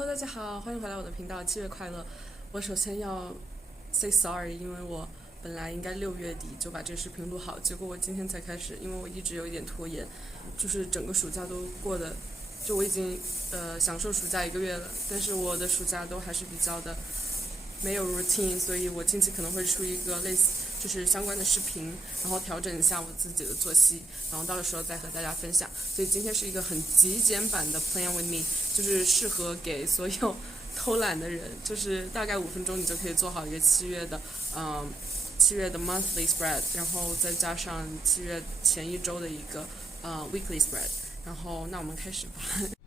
Hello，大家好，欢迎回来我的频道，7月快乐。我首先要 say sorry，因为我本来应该6月底就把这个视频录好，结果我今天才开始，因为我一直有一点拖延，就是整个暑假都过的，就我已经享受暑假1个月了，但是我的暑假都还是比较的没有 routine，所以我近期可能会出一个类似就是相关的视频，然后调整一下我自己的作息，然后到的时候再和大家分享。所以今天是一个很极简版的 Plan with me，就是适合给所有偷懒的人，就是大概5分钟你就可以做好一个7月的 monthly spread， 然后再加上7月前1周的一个weekly spread。然后那我们开始吧。